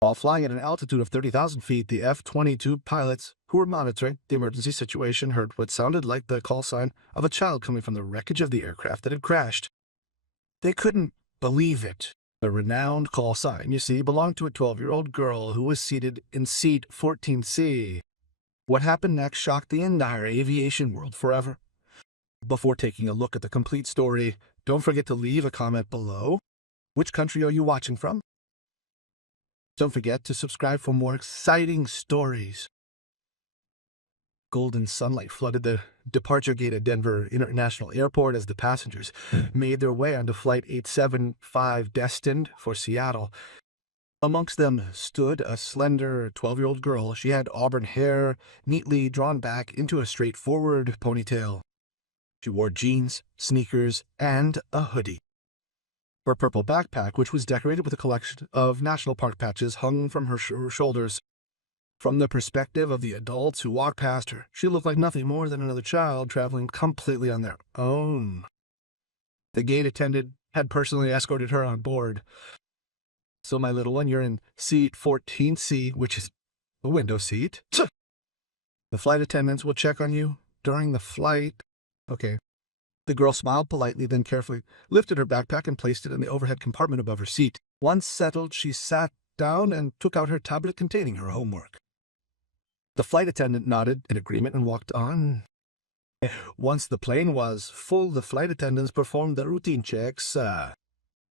While flying at an altitude of 30,000 feet, the F-22 pilots who were monitoring the emergency situation heard what sounded like the call sign of a child coming from the wreckage of the aircraft that had crashed. They couldn't believe it. The renowned call sign, you see, belonged to a 12-year-old girl who was seated in seat 14C. What happened next shocked the entire aviation world forever. Before taking a look at the complete story, don't forget to leave a comment below. Which country are you watching from? Don't forget to subscribe for more exciting stories. Golden sunlight flooded the departure gate at Denver International Airport as the passengers made their way onto Flight 875 destined for Seattle. Amongst them stood a slender 12-year-old girl. She had auburn hair neatly drawn back into a straightforward ponytail. She wore jeans, sneakers, and a hoodie. Her purple backpack, which was decorated with a collection of national park patches, hung from her shoulders. From the perspective of the adults who walked past her, she looked like nothing more than another child traveling completely on their own. The gate attendant had personally escorted her on board. So, my little one, you're in seat 14C, which is a window seat. The flight attendants will check on you during the flight. Okay. The girl smiled politely, then carefully lifted her backpack and placed it in the overhead compartment above her seat. Once settled, she sat down and took out her tablet containing her homework. The flight attendant nodded in agreement and walked on. Once the plane was full, the flight attendants performed their routine checks.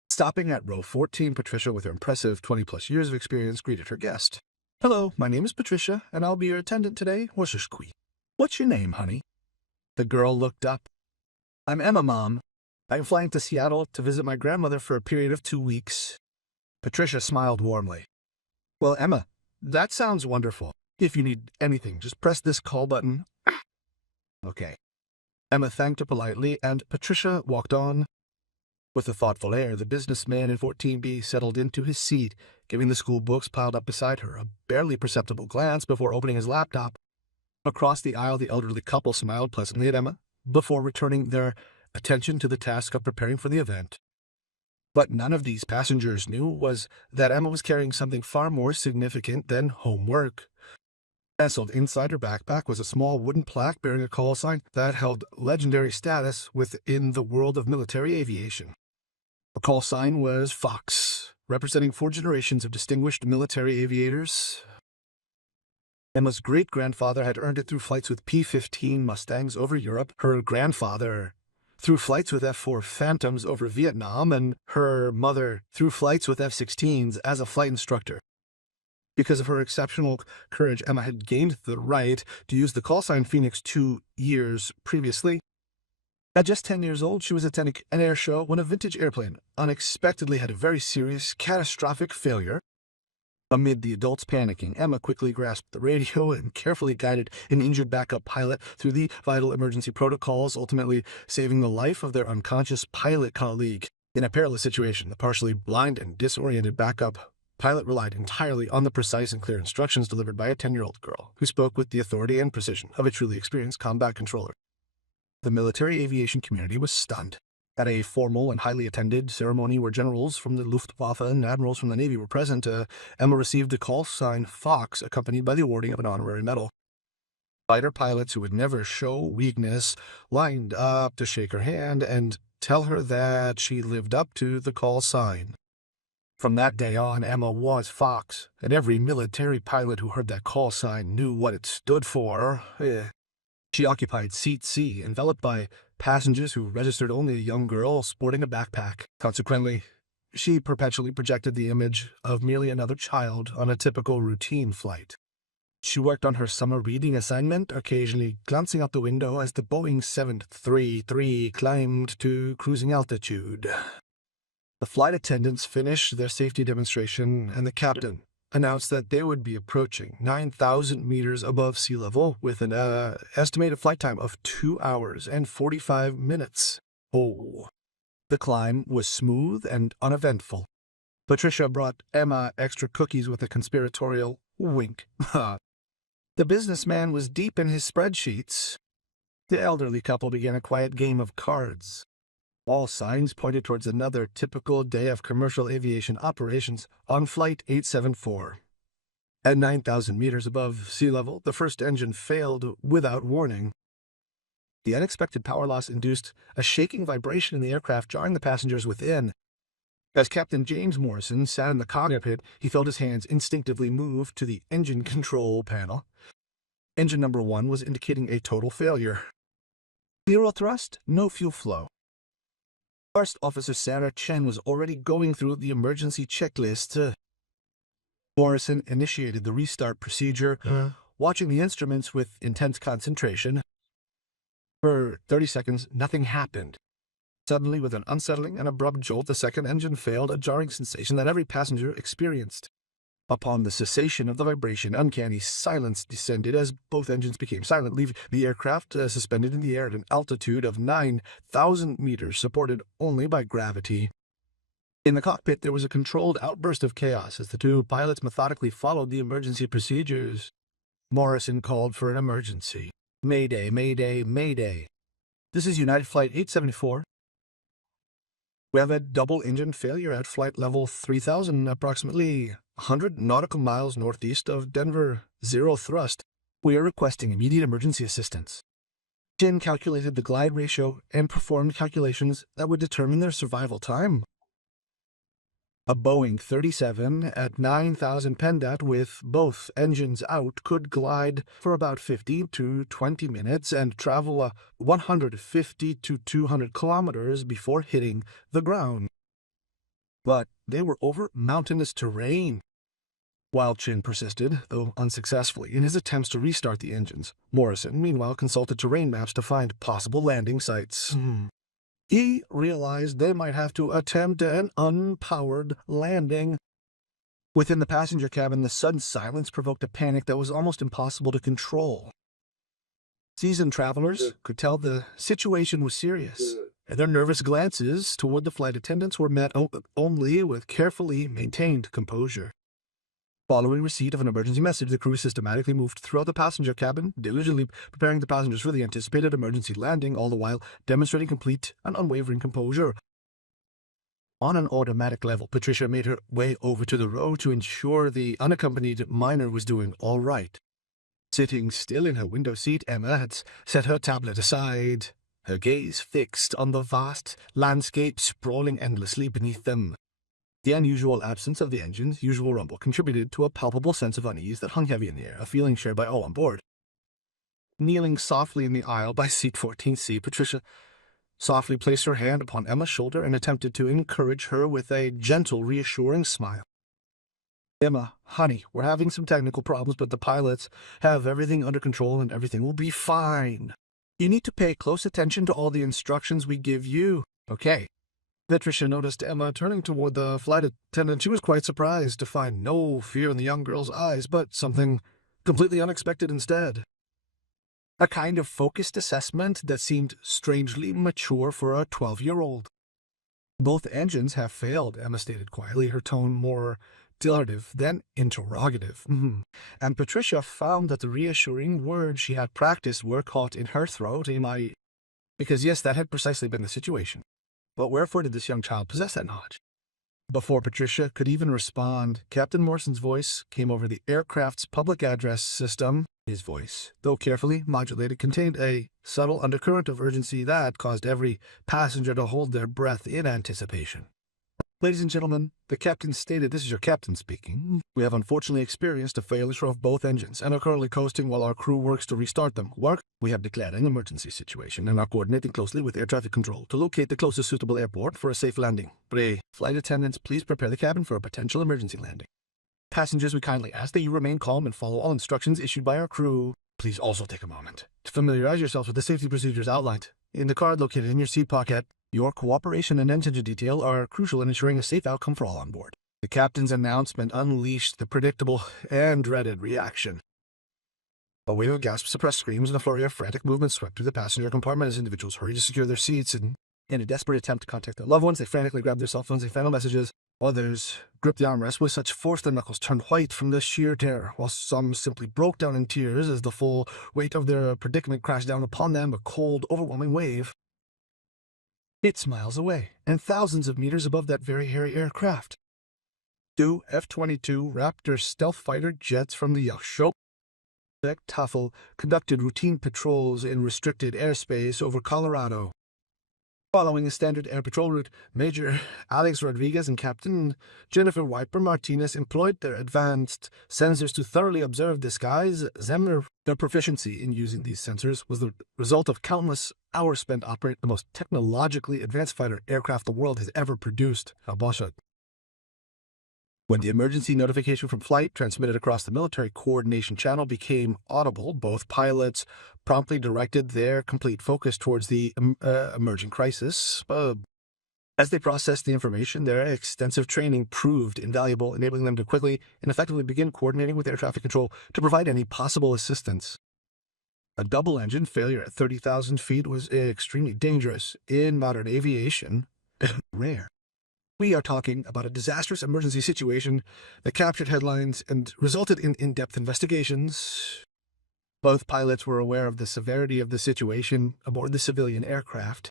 Stopping at row 14, Patricia, with her impressive 20-plus years of experience, greeted her guest. "Hello, my name is Patricia, and I'll be your attendant today. What's your name, honey?" The girl looked up. "I'm Emma, Mom. I'm flying to Seattle to visit my grandmother for a period of 2 weeks." Patricia smiled warmly. "Well, Emma, that sounds wonderful. If you need anything, just press this call button." Okay. Emma thanked her politely, and Patricia walked on. With a thoughtful air, the businessman in 14B settled into his seat, giving the school books piled up beside her a barely perceptible glance before opening his laptop. Across the aisle, the elderly couple smiled pleasantly at Emma before returning their attention to the task of preparing for the event. What none of these passengers knew was that Emma was carrying something far more significant than homework. Nestled inside her backpack was a small wooden plaque bearing a call sign that held legendary status within the world of military aviation. The call sign was Fox, representing 4 generations of distinguished military aviators. Emma's great-grandfather had earned it through flights with P-15 Mustangs over Europe, her grandfather through flights with F-4 Phantoms over Vietnam, and her mother through flights with F-16s as a flight instructor. Because of her exceptional courage, Emma had gained the right to use the call sign Phoenix 2 years previously. At just 10 years old, she was attending an air show when a vintage airplane unexpectedly had a very serious, catastrophic failure. Amid the adults panicking, Emma quickly grasped the radio and carefully guided an injured backup pilot through the vital emergency protocols, ultimately saving the life of their unconscious pilot colleague. In a perilous situation, the partially blind and disoriented backup pilot relied entirely on the precise and clear instructions delivered by a 10-year-old girl who spoke with the authority and precision of a truly experienced combat controller. The military aviation community was stunned. At a formal and highly attended ceremony where generals from the Luftwaffe and admirals from the Navy were present, Emma received the call sign Fox, accompanied by the awarding of an honorary medal. Fighter pilots who would never show weakness lined up to shake her hand and tell her that she lived up to the call sign. From that day on, Emma was Fox, and every military pilot who heard that call sign knew what it stood for. She occupied Seat C, enveloped by passengers who registered only a young girl sporting a backpack. Consequently, she perpetually projected the image of merely another child on a typical routine flight. She worked on her summer reading assignment, occasionally glancing out the window as the Boeing 733 climbed to cruising altitude. The flight attendants finished their safety demonstration, and the captain announced that they would be approaching 9,000 meters above sea level with an estimated flight time of 2 hours and 45 minutes. Oh. The climb was smooth and uneventful. Patricia brought Emma extra cookies with a conspiratorial wink. The businessman was deep in his spreadsheets. The elderly couple began a quiet game of cards. All signs pointed towards another typical day of commercial aviation operations on Flight 874. At 9,000 meters above sea level, the first engine failed without warning. The unexpected power loss induced a shaking vibration in the aircraft, jarring the passengers within. As Captain James Morrison sat in the cockpit, he felt his hands instinctively move to the engine control panel. Engine number 1 was indicating a total failure. Zero thrust, no fuel flow. First Officer Sarah Chen was already going through the emergency checklist. Morrison initiated the restart procedure, watching the instruments with intense concentration. For 30 seconds, nothing happened. Suddenly, with an unsettling and abrupt jolt, the second engine failed, a jarring sensation that every passenger experienced. Upon the cessation of the vibration, uncanny silence descended as both engines became silent, leaving the aircraft suspended in the air at an altitude of 9,000 meters, supported only by gravity. In the cockpit, there was a controlled outburst of chaos as the two pilots methodically followed the emergency procedures. Morrison called for an emergency. Mayday, mayday, mayday. This is United Flight 874. We have a double-engine failure at flight level 3000, approximately 100 nautical miles northeast of Denver. Zero thrust. We are requesting immediate emergency assistance. Chen calculated the glide ratio and performed calculations that would determine their survival time. A Boeing 37 at 9,000 pendat with both engines out could glide for about 15 to 20 minutes and travel 150 to 200 kilometers before hitting the ground. But they were over mountainous terrain. While Chin persisted, though unsuccessfully, in his attempts to restart the engines, Morrison meanwhile consulted terrain maps to find possible landing sites. He realized they might have to attempt an unpowered landing. Within the passenger cabin, the sudden silence provoked a panic that was almost impossible to control. Seasoned travelers could tell the situation was serious, and their nervous glances toward the flight attendants were met only with carefully maintained composure. Following receipt of an emergency message, the crew systematically moved throughout the passenger cabin, diligently preparing the passengers for the anticipated emergency landing, all the while demonstrating complete and unwavering composure. On an automatic level, Patricia made her way over to the row to ensure the unaccompanied minor was doing all right. Sitting still in her window seat, Emma had set her tablet aside, her gaze fixed on the vast landscape sprawling endlessly beneath them. The unusual absence of the engine's usual rumble contributed to a palpable sense of unease that hung heavy in the air, a feeling shared by all on board. Kneeling softly in the aisle by seat 14C, Patricia softly placed her hand upon Emma's shoulder and attempted to encourage her with a gentle, reassuring smile. "Emma, honey, we're having some technical problems, but the pilots have everything under control and everything will be fine. You need to pay close attention to all the instructions we give you, okay?" Patricia noticed Emma turning toward the flight attendant. She was quite surprised to find no fear in the young girl's eyes, but something completely unexpected instead. A kind of focused assessment that seemed strangely mature for a 12-year-old. "Both engines have failed," Emma stated quietly, her tone more declarative than interrogative. And Patricia found that the reassuring words she had practiced were caught in her throat, because yes, that had precisely been the situation. But wherefore did this young child possess that knowledge? Before Patricia could even respond, Captain Morrison's voice came over the aircraft's public address system. His voice, though carefully modulated, contained a subtle undercurrent of urgency that caused every passenger to hold their breath in anticipation. "Ladies and gentlemen," the captain stated, "this is your captain speaking. We have unfortunately experienced a failure of both engines and are currently coasting while our crew works to restart them. We have declared an emergency situation and are coordinating closely with air traffic control to locate the closest suitable airport for a safe landing. Pray, flight attendants, please prepare the cabin for a potential emergency landing. Passengers, we kindly ask that you remain calm and follow all instructions issued by our crew. Please also take a moment to familiarize yourselves with the safety procedures outlined in the card located in your seat pocket. Your cooperation and attention to detail are crucial in ensuring a safe outcome for all on board." The captain's announcement unleashed the predictable and dreaded reaction. A wave of gasps, suppressed screams, and a flurry of frantic movements swept through the passenger compartment as individuals hurried to secure their seats, and in a desperate attempt to contact their loved ones, they frantically grabbed their cell phones and final messages. Others gripped the armrest with such force their knuckles turned white from the sheer terror, while some simply broke down in tears as the full weight of their predicament crashed down upon them, a cold, overwhelming wave. It's miles away, and thousands of meters above that very hairy aircraft. Two F-22 Raptor stealth fighter jets from the Luftwaffe conducted routine patrols in restricted airspace over Colorado. Following a standard air patrol route, Major Alex Rodriguez and Captain Jennifer Wiper Martinez employed their advanced sensors to thoroughly observe the skies. Their proficiency in using these sensors was the result of countless hours spent operating the most technologically advanced fighter aircraft the world has ever produced. When the emergency notification from flight transmitted across the military coordination channel became audible, both pilots promptly directed their complete focus towards the emerging crisis. As they processed the information, their extensive training proved invaluable, enabling them to quickly and effectively begin coordinating with air traffic control to provide any possible assistance. A double-engine failure at 30,000 feet was extremely dangerous. In modern aviation, rare. We are talking about a disastrous emergency situation that captured headlines and resulted in in-depth investigations. Both pilots were aware of the severity of the situation aboard the civilian aircraft.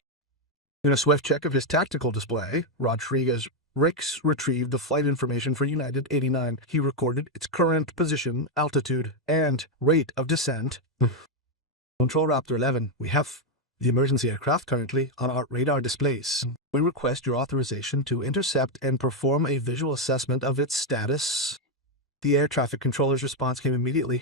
In a swift check of his tactical display, Rodriguez retrieved the flight information for United 89. He recorded its current position, altitude, and rate of descent. Control Raptor 11, we have the emergency aircraft currently on our radar displays. We request your authorization to intercept and perform a visual assessment of its status. The air traffic controller's response came immediately.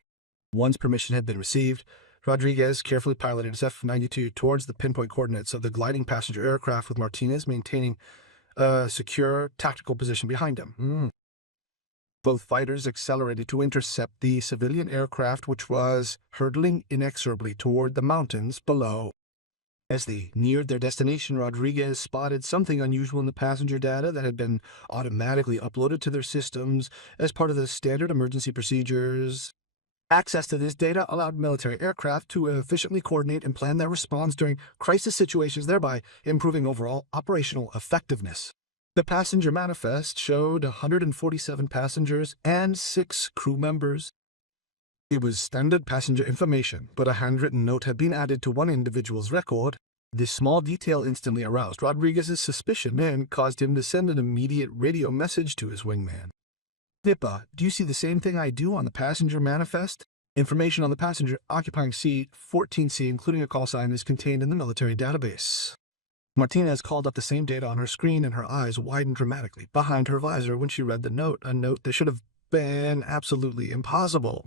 Once permission had been received, Rodriguez carefully piloted his F-92 towards the pinpoint coordinates of the gliding passenger aircraft, with Martinez maintaining a secure tactical position behind him. Both fighters accelerated to intercept the civilian aircraft, which was hurtling inexorably toward the mountains below. As they neared their destination, Rodriguez spotted something unusual in the passenger data that had been automatically uploaded to their systems as part of the standard emergency procedures. Access to this data allowed military aircraft to efficiently coordinate and plan their response during crisis situations, thereby improving overall operational effectiveness. The passenger manifest showed 147 passengers and 6 crew members. It was standard passenger information, but a handwritten note had been added to one individual's record. This small detail instantly aroused Rodriguez's suspicion and caused him to send an immediate radio message to his wingman. Pippa, do you see the same thing I do on the passenger manifest? Information on the passenger occupying seat 14C, including a call sign, is contained in the military database. Martinez called up the same data on her screen, and her eyes widened dramatically behind her visor when she read the note, a note that should have been absolutely impossible.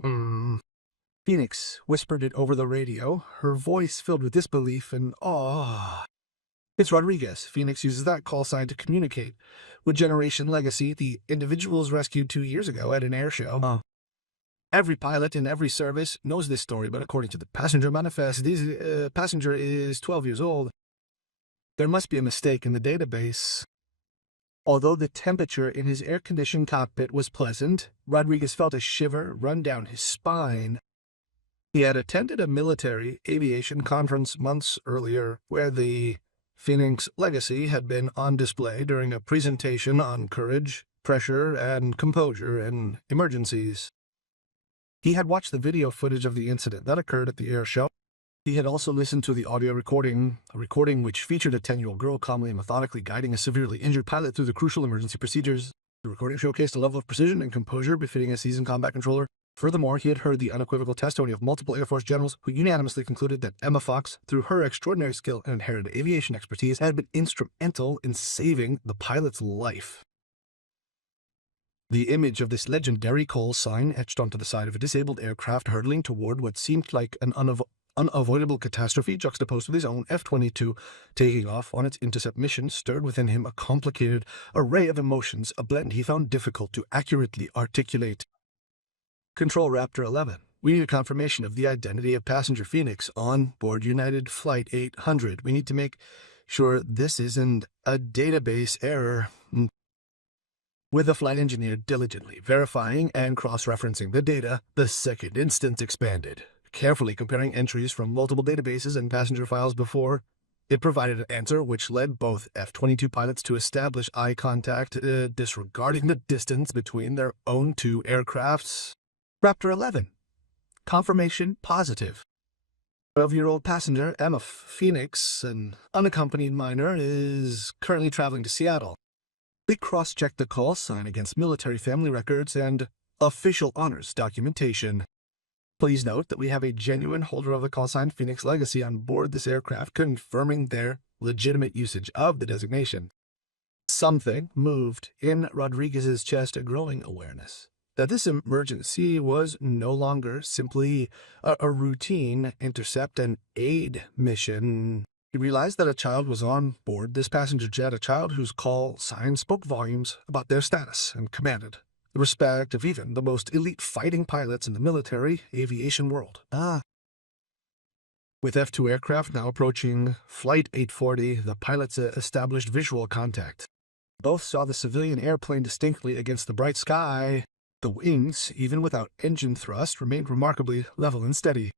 Phoenix whispered it over the radio, her voice filled with disbelief and awe. It's Rodriguez. Phoenix uses that call sign to communicate with Generation Legacy, the individuals rescued 2 years ago at an air show. Every pilot in every service knows this story, but according to the passenger manifest, this passenger is 12 years old. There must be a mistake in the database. Although the temperature in his air-conditioned cockpit was pleasant, Rodriguez felt a shiver run down his spine. He had attended a military aviation conference months earlier where the Phoenix legacy had been on display during a presentation on courage, pressure, and composure in emergencies. He had watched the video footage of the incident that occurred at the air show. He had also listened to the audio recording, a recording which featured a 10-year-old girl calmly and methodically guiding a severely injured pilot through the crucial emergency procedures. The recording showcased a level of precision and composure befitting a seasoned combat controller. Furthermore, he had heard the unequivocal testimony of multiple Air Force generals who unanimously concluded that Emma Fox, through her extraordinary skill and inherited aviation expertise, had been instrumental in saving the pilot's life. The image of this legendary call sign etched onto the side of a disabled aircraft hurtling toward what seemed like an unavoidable catastrophe, juxtaposed with his own F-22 taking off on its intercept mission, stirred within him a complicated array of emotions, a blend he found difficult to accurately articulate. Control Raptor 11. We need a confirmation of the identity of passenger Phoenix on board United Flight 800. We need to make sure this isn't a database error. With the flight engineer diligently verifying and cross-referencing the data, the second instance expanded, carefully comparing entries from multiple databases and passenger files before it provided an answer which led both F-22 pilots to establish eye contact, disregarding the distance between their own two aircrafts. Raptor 11. Confirmation positive. 12-year-old passenger Emma Phoenix, an unaccompanied minor, is currently traveling to Seattle. We cross-checked the call sign against military family records and official honors documentation. Please note that we have a genuine holder of the call sign Phoenix Legacy on board this aircraft, confirming their legitimate usage of the designation. Something moved in Rodriguez's chest, a growing awareness that this emergency was no longer simply a routine intercept and aid mission. He realized that a child was on board this passenger jet, a child whose call sign spoke volumes about their status and commanded the respect of even the most elite fighting pilots in the military aviation world. With F-2 aircraft now approaching Flight 840, the pilots established visual contact. Both saw the civilian airplane distinctly against the bright sky. The wings, even without engine thrust, remained remarkably level and steady.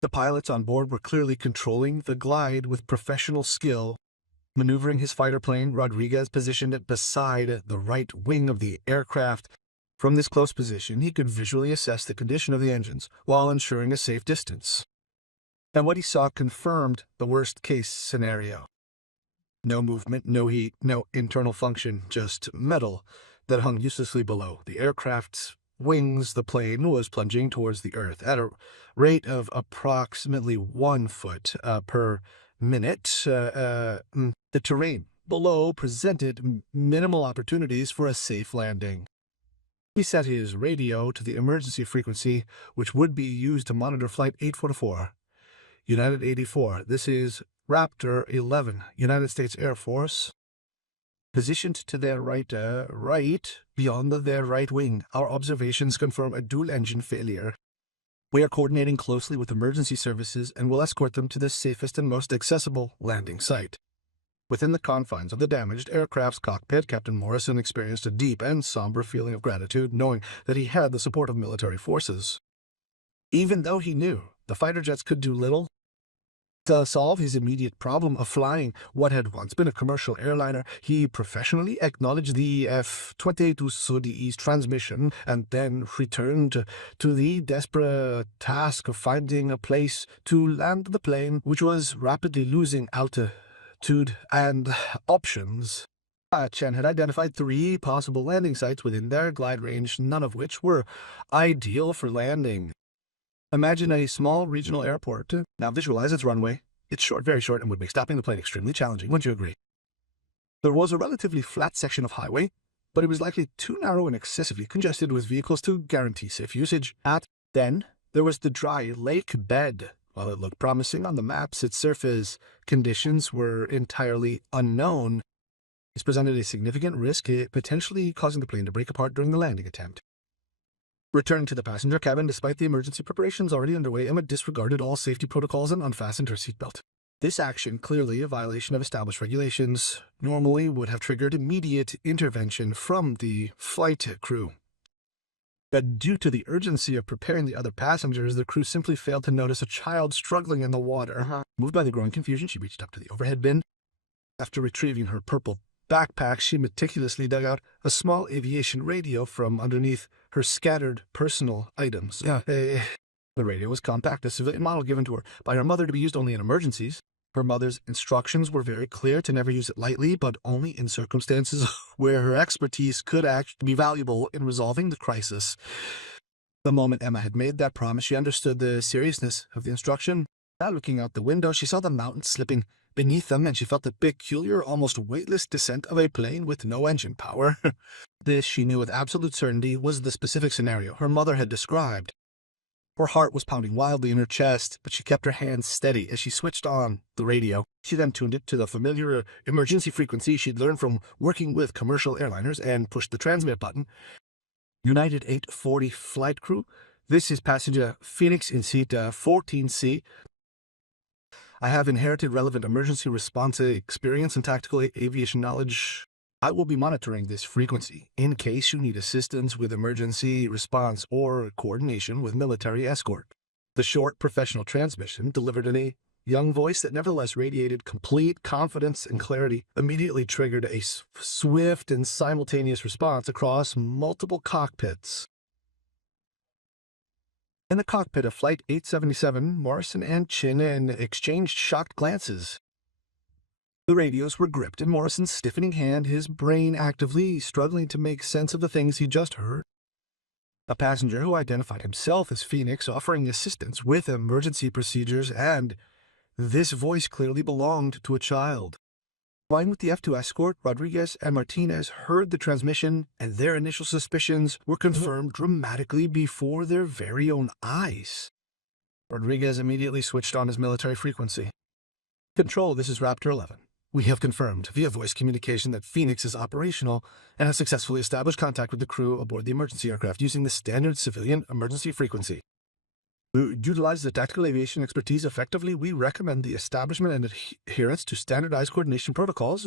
The pilots on board were clearly controlling the glide with professional skill. Maneuvering his fighter plane, Rodriguez positioned it beside the right wing of the aircraft. From this close position, he could visually assess the condition of the engines while ensuring a safe distance. And what he saw confirmed the worst-case scenario. No movement, no heat, no internal function, just metal that hung uselessly below the aircraft's wings. The plane was plunging towards the earth at a rate of approximately 1 foot per minute. The terrain below presented minimal opportunities for a safe landing. He set his radio to the emergency frequency, which would be used to monitor Flight 844. United 84. This is Raptor 11, United States Air Force. Positioned to their right beyond their right wing. Our observations confirm a dual-engine failure. We are coordinating closely with emergency services and will escort them to the safest and most accessible landing site. Within the confines of the damaged aircraft's cockpit, Captain Morrison experienced a deep and somber feeling of gratitude, knowing that he had the support of military forces. Even though he knew the fighter jets could do little to solve his immediate problem of flying what had once been a commercial airliner, he professionally acknowledged the F-22-Jets transmission and then returned to the desperate task of finding a place to land the plane, which was rapidly losing altitude and options. Chen had identified 3 possible landing sites within their glide range, none of which were ideal for landing. Imagine a small regional airport. Now visualize its runway. It's short, very short, and would make stopping the plane extremely challenging, wouldn't you agree? There was a relatively flat section of highway, but it was likely too narrow and excessively congested with vehicles to guarantee safe usage. Then, there was the dry lake bed. While it looked promising on the maps, its surface conditions were entirely unknown. This presented a significant risk, potentially causing the plane to break apart during the landing attempt. Returning to the passenger cabin, despite the emergency preparations already underway, Emma disregarded all safety protocols and unfastened her seatbelt. This action, clearly a violation of established regulations, normally would have triggered immediate intervention from the flight crew. But due to the urgency of preparing the other passengers, the crew simply failed to notice a child struggling in the water. Moved by the growing confusion, she reached up to the overhead bin. After retrieving her purple backpack, she meticulously dug out a small aviation radio from underneath her scattered personal items. The radio was compact, a civilian model given to her by her mother to be used only in emergencies. Her mother's instructions were very clear to never use it lightly, but only in circumstances where her expertise could actually be valuable in resolving the crisis. The moment Emma had made that promise, she understood the seriousness of the instruction. Now looking out the window, she saw the mountains slipping beneath them, and she felt the peculiar, almost weightless descent of a plane with no engine power. This, she knew with absolute certainty, was the specific scenario her mother had described. Her heart was pounding wildly in her chest, but she kept her hands steady as she switched on the radio. She then tuned it to the familiar emergency frequency she'd learned from working with commercial airliners and pushed the transmit button. United 840 flight crew, this is passenger Phoenix in seat 14C. I have inherited relevant emergency response experience and tactical aviation knowledge. I will be monitoring this frequency in case you need assistance with emergency response or coordination with military escort. The short professional transmission, delivered in a young voice that nevertheless radiated complete confidence and clarity, immediately triggered a swift and simultaneous response across multiple cockpits. In the cockpit of Flight 877, Morrison and Chin exchanged shocked glances. The radios were gripped in Morrison's stiffening hand, his brain actively struggling to make sense of the things he just heard. A passenger who identified himself as Phoenix offering assistance with emergency procedures, and this voice clearly belonged to a child. Flying with the F-2 escort, Rodriguez and Martinez heard the transmission, and their initial suspicions were confirmed dramatically before their very own eyes. Rodriguez immediately switched on his military frequency. "Control, this is Raptor 11. We have confirmed via voice communication that Phoenix is operational and has successfully established contact with the crew aboard the emergency aircraft using the standard civilian emergency frequency. To utilize the tactical aviation expertise effectively, we recommend the establishment and adherence to standardized coordination protocols."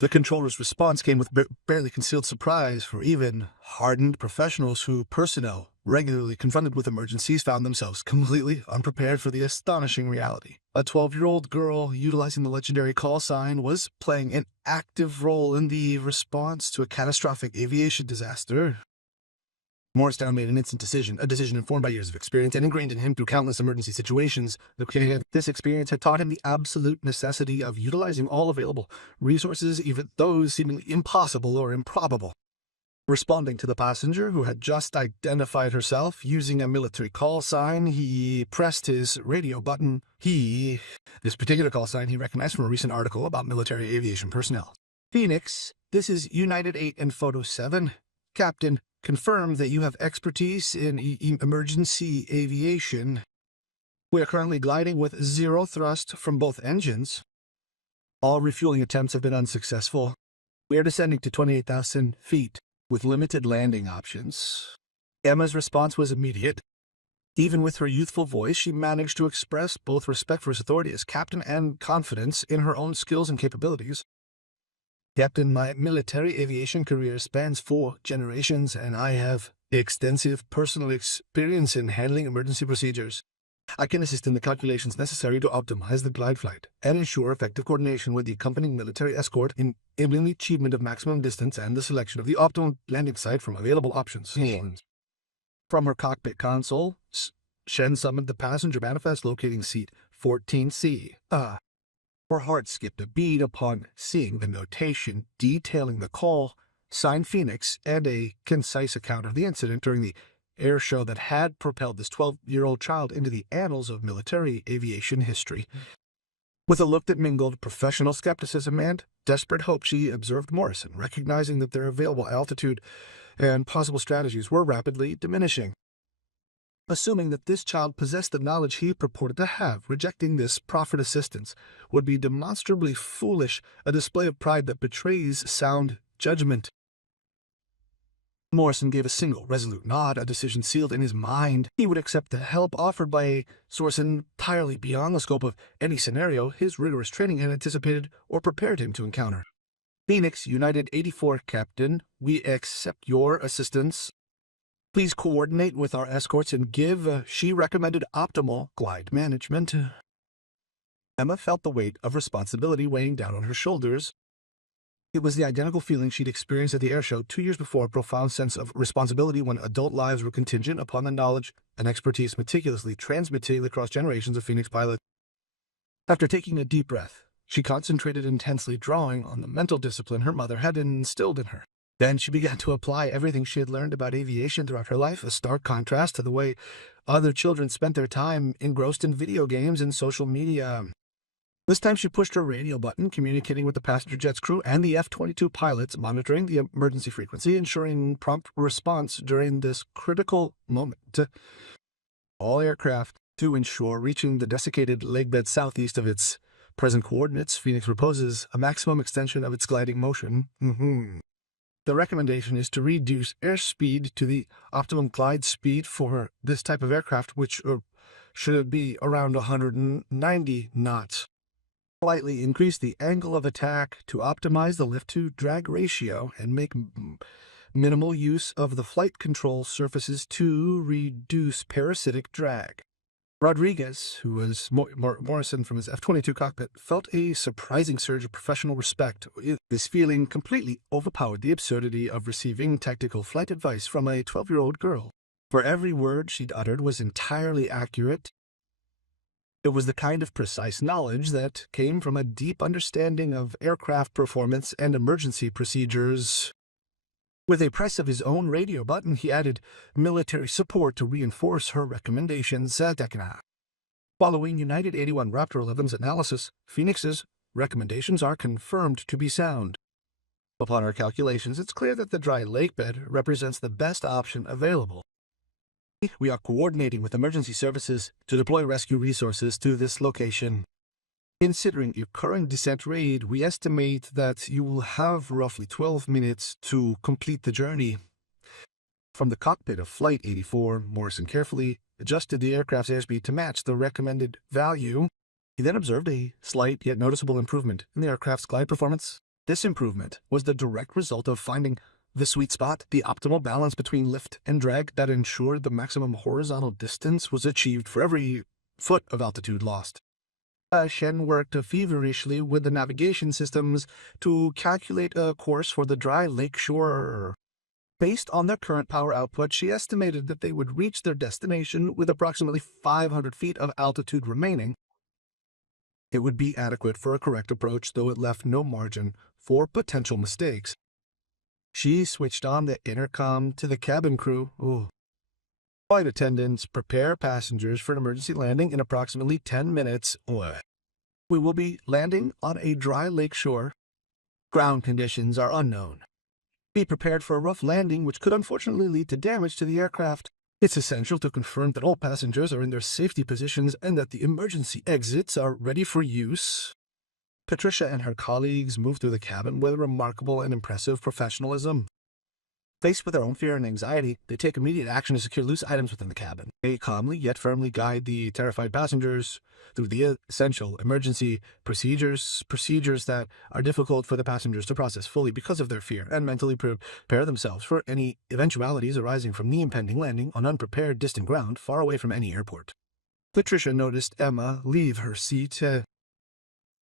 The controller's response came with barely concealed surprise for even hardened professionals who personnel regularly confronted with emergencies found themselves completely unprepared for the astonishing reality. A 12-year-old girl utilizing the legendary call sign was playing an active role in the response to a catastrophic aviation disaster. Morristown made an instant decision, a decision informed by years of experience and ingrained in him through countless emergency situations. This experience had taught him the absolute necessity of utilizing all available resources, even those seemingly impossible or improbable. Responding to the passenger who had just identified herself using a military call sign, he pressed his radio button. This particular call sign he recognized from a recent article about military aviation personnel. "Phoenix, this is United 8 and Photo 7. Captain, confirm that you have expertise in emergency aviation. We are currently gliding with zero thrust from both engines. All refueling attempts have been unsuccessful. We are descending to 28,000 feet with limited landing options." Emma's response was immediate. Even with her youthful voice, she managed to express both respect for his authority as captain and confidence in her own skills and capabilities. "Captain, my military aviation career spans 4 generations, and I have extensive personal experience in handling emergency procedures. I can assist in the calculations necessary to optimize the glide flight and ensure effective coordination with the accompanying military escort in enabling the achievement of maximum distance and the selection of the optimal landing site from available options." From her cockpit console, Shen summoned the passenger manifest locating seat 14C. Her heart skipped a beat upon seeing the notation detailing the call sign Phoenix and a concise account of the incident during the air show that had propelled this 12-year-old child into the annals of military aviation history. With a look that mingled professional skepticism and desperate hope, she observed Morrison, recognizing that their available altitude and possible strategies were rapidly diminishing. Assuming that this child possessed the knowledge he purported to have, rejecting this proffered assistance would be demonstrably foolish, a display of pride that betrays sound judgment. Morrison gave a single, resolute nod, a decision sealed in his mind. He would accept the help offered by a source entirely beyond the scope of any scenario his rigorous training had anticipated or prepared him to encounter. "Phoenix, United 84, Captain, we accept your assistance. Please coordinate with our escorts and give she recommended optimal glide management." Emma felt the weight of responsibility weighing down on her shoulders. It was the identical feeling she'd experienced at the airshow 2 years before, a profound sense of responsibility when adult lives were contingent upon the knowledge and expertise meticulously transmitted across generations of Phoenix pilots. After taking a deep breath, she concentrated intensely, drawing on the mental discipline her mother had instilled in her. Then she began to apply everything she had learned about aviation throughout her life, a stark contrast to the way other children spent their time engrossed in video games and social media. This time she pushed her radio button, communicating with the passenger jet's crew and the F-22 pilots, monitoring the emergency frequency, ensuring prompt response during this critical moment. All aircraft to ensure reaching the desiccated lakebed southeast of its present coordinates. Phoenix proposes a maximum extension of its gliding motion. The recommendation is to reduce airspeed to the optimum glide speed for this type of aircraft, which should be around 190 knots. Slightly increase the angle of attack to optimize the lift-to-drag ratio and make minimal use of the flight control surfaces to reduce parasitic drag. Rodriguez, who was Morrison from his F-22 cockpit, felt a surprising surge of professional respect. This feeling completely overpowered the absurdity of receiving tactical flight advice from a 12-year-old girl. For every word she'd uttered was entirely accurate. It was the kind of precise knowledge that came from a deep understanding of aircraft performance and emergency procedures. With a press of his own radio button, he added military support to reinforce her recommendations. Following United 81 Raptor 11's analysis, Phoenix's recommendations are confirmed to be sound. Upon our calculations, it's clear that the dry lake bed represents the best option available. We are coordinating with emergency services to deploy rescue resources to this location. Considering your current descent rate, we estimate that you will have roughly 12 minutes to complete the journey. From the cockpit of Flight 84, Morrison carefully adjusted the aircraft's airspeed to match the recommended value. He then observed a slight yet noticeable improvement in the aircraft's glide performance. This improvement was the direct result of finding the sweet spot, the optimal balance between lift and drag that ensured the maximum horizontal distance was achieved for every foot of altitude lost. Shen worked feverishly with the navigation systems to calculate a course for the dry lake shore. Based on their current power output, she estimated that they would reach their destination with approximately 500 feet of altitude remaining. It would be adequate for a correct approach, though it left no margin for potential mistakes. She switched on the intercom to the cabin crew. Flight attendants, prepare passengers for an emergency landing in approximately 10 minutes. We will be landing on a dry lake shore. Ground conditions are unknown. Be prepared for a rough landing, which could unfortunately lead to damage to the aircraft. It's essential to confirm that all passengers are in their safety positions and that the emergency exits are ready for use. Patricia and her colleagues moved through the cabin with remarkable and impressive professionalism. Faced with their own fear and anxiety, they take immediate action to secure loose items within the cabin. They calmly yet firmly guide the terrified passengers through the essential emergency procedures that are difficult for the passengers to process fully because of their fear, and mentally prepare themselves for any eventualities arising from the impending landing on unprepared distant ground far away from any airport. Patricia noticed Emma leave her seat,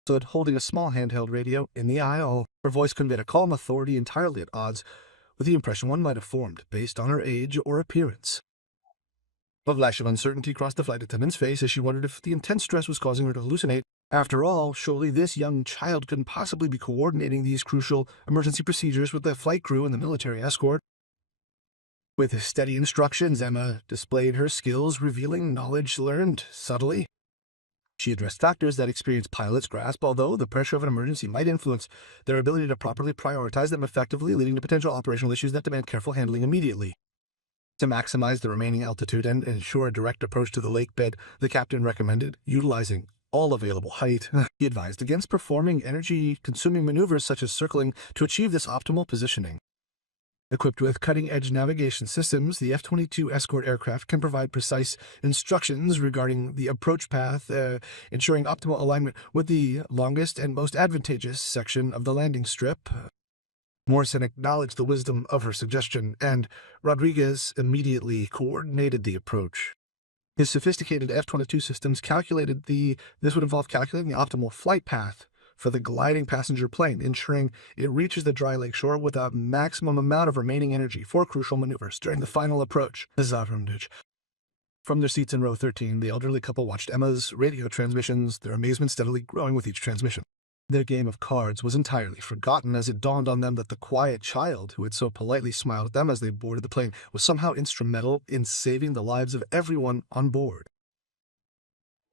stood holding a small handheld radio in the aisle. Her voice conveyed a calm authority entirely at odds with the impression one might have formed based on her age or appearance. A flash of uncertainty crossed the flight attendant's face as she wondered if the intense stress was causing her to hallucinate. After all, surely this young child couldn't possibly be coordinating these crucial emergency procedures with the flight crew and the military escort. With steady instructions, Emma displayed her skills, revealing knowledge learned subtly. She addressed factors that experienced pilots grasp, although the pressure of an emergency might influence their ability to properly prioritize them effectively, leading to potential operational issues that demand careful handling immediately. To maximize the remaining altitude and ensure a direct approach to the lake bed, the captain recommended utilizing all available height. He advised against performing energy-consuming maneuvers such as circling to achieve this optimal positioning. Equipped with cutting-edge navigation systems, the F-22 escort aircraft can provide precise instructions regarding the approach path, ensuring optimal alignment with the longest and most advantageous section of the landing strip. Morrison acknowledged the wisdom of her suggestion, and Rodriguez immediately coordinated the approach. His sophisticated F-22 systems this would involve calculating the optimal flight path for the gliding passenger plane, ensuring it reaches the dry lake shore with a maximum amount of remaining energy for crucial maneuvers during the final approach. From their seats in row 13, the elderly couple watched Emma's radio transmissions, their amazement steadily growing with each transmission. Their game of cards was entirely forgotten as it dawned on them that the quiet child who had so politely smiled at them as they boarded the plane was somehow instrumental in saving the lives of everyone on board.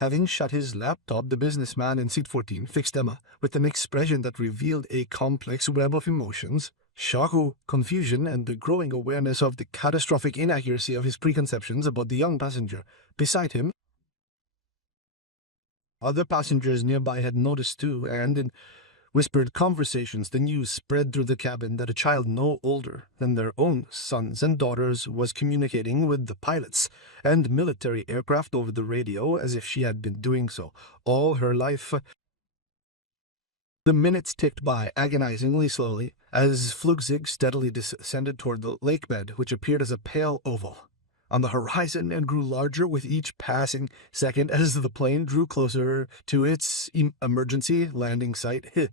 Having shut his laptop, the businessman in seat 14 fixed Emma with an expression that revealed a complex web of emotions, shock, confusion, and the growing awareness of the catastrophic inaccuracy of his preconceptions about the young passenger. Beside him, other passengers nearby had noticed too, and in whispered conversations, the news spread through the cabin that a child no older than their own sons and daughters was communicating with the pilots and military aircraft over the radio as if she had been doing so all her life. The minutes ticked by agonizingly slowly as Flugzeug steadily descended toward the lake bed, which appeared as a pale oval on the horizon and grew larger with each passing second as the plane drew closer to its emergency landing site.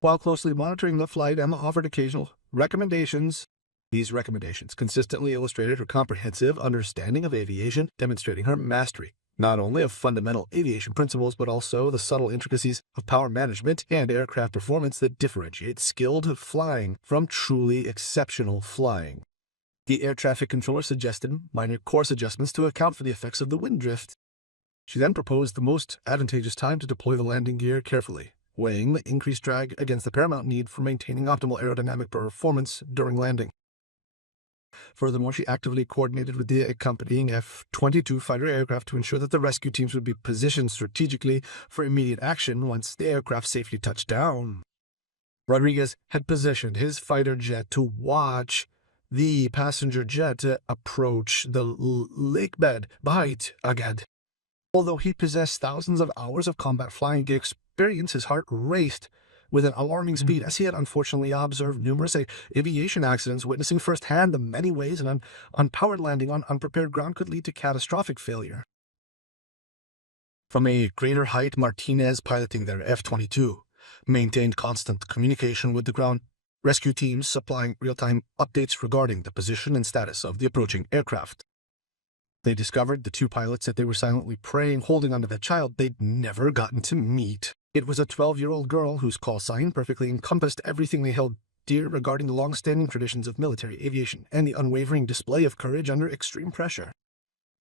While closely monitoring the flight, Emma offered occasional recommendations. These recommendations consistently illustrated her comprehensive understanding of aviation, demonstrating her mastery not only of fundamental aviation principles, but also the subtle intricacies of power management and aircraft performance that differentiate skilled flying from truly exceptional flying. The air traffic controller suggested minor course adjustments to account for the effects of the wind drift. She then proposed the most advantageous time to deploy the landing gear carefully, weighing the increased drag against the paramount need for maintaining optimal aerodynamic performance during landing. Furthermore, she actively coordinated with the accompanying F-22 fighter aircraft to ensure that the rescue teams would be positioned strategically for immediate action once the aircraft safely touched down. Rodriguez had positioned his fighter jet to watch the passenger jet approach the lake bed behind Agad. Although he possessed thousands of hours of combat flying experience, his heart raced with an alarming speed, as he had unfortunately observed numerous aviation accidents, witnessing firsthand the many ways an unpowered landing on unprepared ground could lead to catastrophic failure. From a greater height, Martinez, piloting their F-22, maintained constant communication with the ground rescue teams, supplying real-time updates regarding the position and status of the approaching aircraft. They discovered the two pilots that they were silently praying, holding onto that child they'd never gotten to meet. It was a 12-year-old girl whose call sign perfectly encompassed everything they held dear regarding the long-standing traditions of military aviation and the unwavering display of courage under extreme pressure.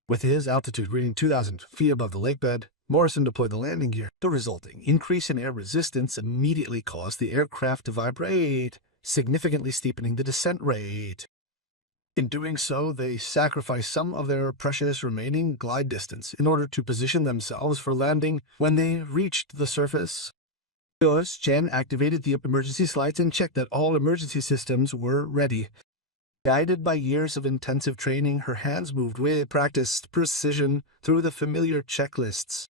With his altitude reading 2,000 feet above the lake bed, Morrison deployed the landing gear. The resulting increase in air resistance immediately caused the aircraft to vibrate, significantly steepening the descent rate. In doing so, they sacrificed some of their precious remaining glide distance in order to position themselves for landing when they reached the surface. Chen activated the emergency slides and checked that all emergency systems were ready. Guided by years of intensive training, her hands moved with practiced precision through the familiar checklists.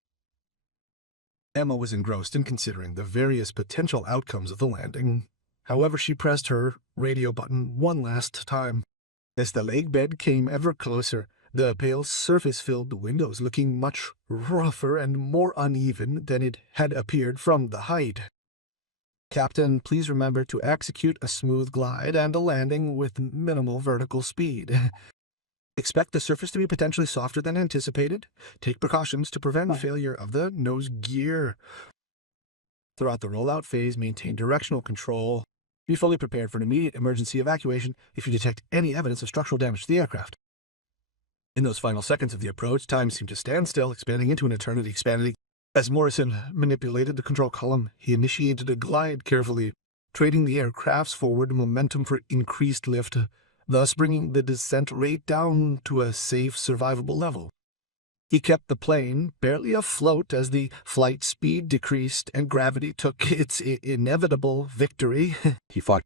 Emma was engrossed in considering the various potential outcomes of the landing. However, she pressed her radio button one last time. As the lake bed came ever closer, the pale surface filled the windows, looking much rougher and more uneven than it had appeared from the height. Captain, please remember to execute a smooth glide and a landing with minimal vertical speed. Expect the surface to be potentially softer than anticipated. Take precautions to prevent failure of the nose gear. Throughout the rollout phase, maintain directional control. Be fully prepared for an immediate emergency evacuation if you detect any evidence of structural damage to the aircraft. In those final seconds of the approach, time seemed to stand still, expanding into an eternity. As Morrison manipulated the control column, he initiated a glide carefully, trading the aircraft's forward momentum for increased lift, thus bringing the descent rate down to a safe, survivable level. He kept the plane barely afloat as the flight speed decreased and gravity took its inevitable victory. He fought.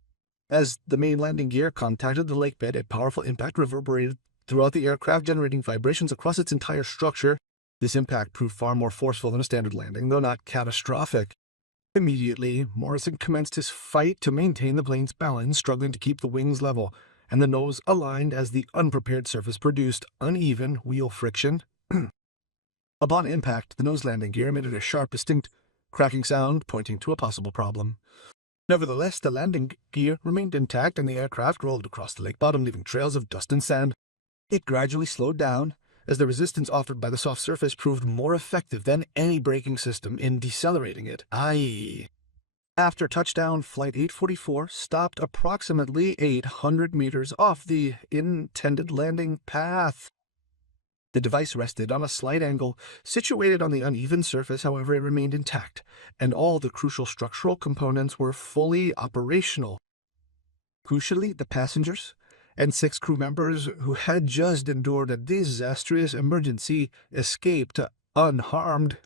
As the main landing gear contacted the lake bed, a powerful impact reverberated throughout the aircraft, generating vibrations across its entire structure. This impact proved far more forceful than a standard landing, though not catastrophic. Immediately, Morrison commenced his fight to maintain the plane's balance, struggling to keep the wings level and the nose aligned as the unprepared surface produced uneven wheel friction. Upon impact, the nose landing gear emitted a sharp, distinct cracking sound, pointing to a possible problem. Nevertheless, the landing gear remained intact and the aircraft rolled across the lake bottom, leaving trails of dust and sand. It gradually slowed down, as the resistance offered by the soft surface proved more effective than any braking system in decelerating it. After touchdown, Flight 844 stopped approximately 800 meters off the intended landing path. The device rested on a slight angle, situated on the uneven surface. However, it remained intact, and all the crucial structural components were fully operational. Crucially, the passengers and 6 crew members who had just endured a disastrous emergency escaped unharmed.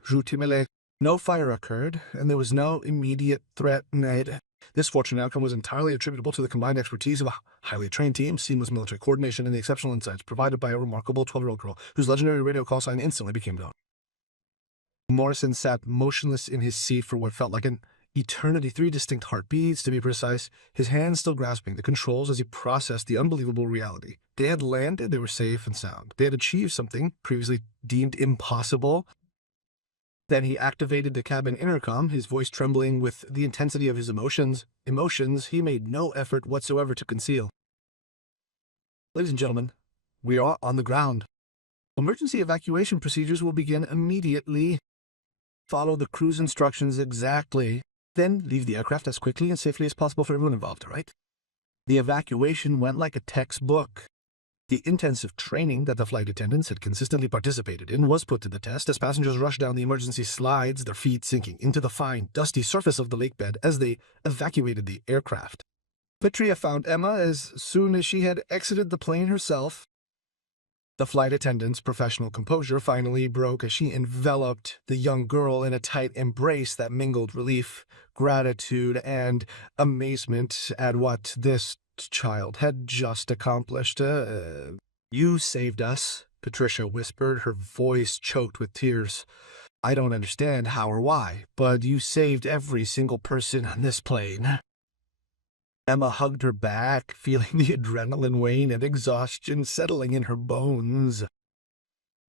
No fire occurred, and there was no immediate threat made. This fortunate outcome was entirely attributable to the combined expertise of a highly trained team, seamless military coordination, and the exceptional insights provided by a remarkable 12-year-old girl whose legendary radio call sign instantly became known. Morrison sat motionless in his seat for what felt like an eternity, 3 distinct heartbeats to be precise, his hands still grasping the controls as he processed the unbelievable reality. They had landed, they were safe and sound. They had achieved something previously deemed impossible. Then he activated the cabin intercom, his voice trembling with the intensity of his emotions he made no effort whatsoever to conceal. Ladies and gentlemen, we are on the ground. Emergency evacuation procedures will begin immediately. Follow the crew's instructions exactly. Then leave the aircraft as quickly and safely as possible for everyone involved, all right? The evacuation went like a textbook. The intensive training that the flight attendants had consistently participated in was put to the test as passengers rushed down the emergency slides, their feet sinking into the fine, dusty surface of the lake bed as they evacuated the aircraft. Patria found Emma as soon as she had exited the plane herself. The flight attendant's professional composure finally broke as she enveloped the young girl in a tight embrace that mingled relief, gratitude, and amazement at what this child had just accomplished. You saved us, Patricia whispered, her voice choked with tears. I don't understand how or why, but you saved every single person on this plane. Emma hugged her back, feeling the adrenaline wane and exhaustion settling in her bones.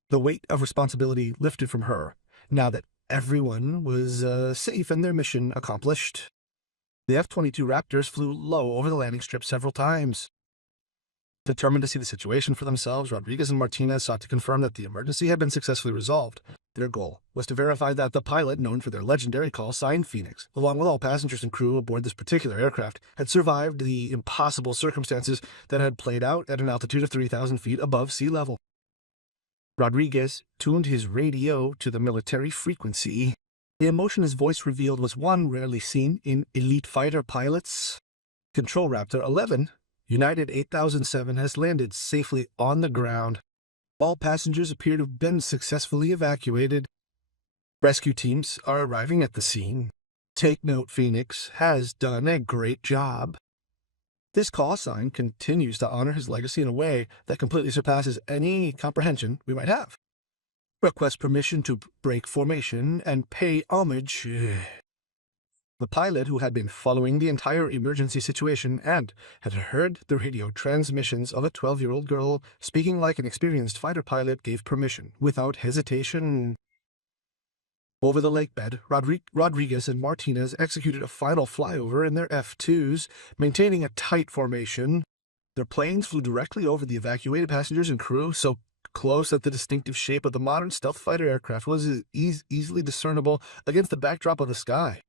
The weight of responsibility lifted from her, now that everyone was safe and their mission accomplished. The F-22 Raptors flew low over the landing strip several times. Determined to see the situation for themselves, Rodriguez and Martinez sought to confirm that the emergency had been successfully resolved. Their goal was to verify that the pilot, known for their legendary call sign Phoenix, along with all passengers and crew aboard this particular aircraft, had survived the impossible circumstances that had played out at an altitude of 3,000 feet above sea level. Rodriguez tuned his radio to the military frequency. The emotion his voice revealed was one rarely seen in elite fighter pilots. Control Raptor 11, United 8007, has landed safely on the ground. All passengers appear to have been successfully evacuated. Rescue teams are arriving at the scene. Take note, Phoenix has done a great job. This call sign continues to honor his legacy in a way that completely surpasses any comprehension we might have. Request permission to break formation and pay homage. The pilot, who had been following the entire emergency situation and had heard the radio transmissions of a 12-year-old girl speaking like an experienced fighter pilot, gave permission without hesitation. Over the lake bed, Rodriguez and Martinez executed a final flyover in their F-2s, maintaining a tight formation. Their planes flew directly over the evacuated passengers and crew, so close that the distinctive shape of the modern stealth fighter aircraft was easily discernible against the backdrop of the sky.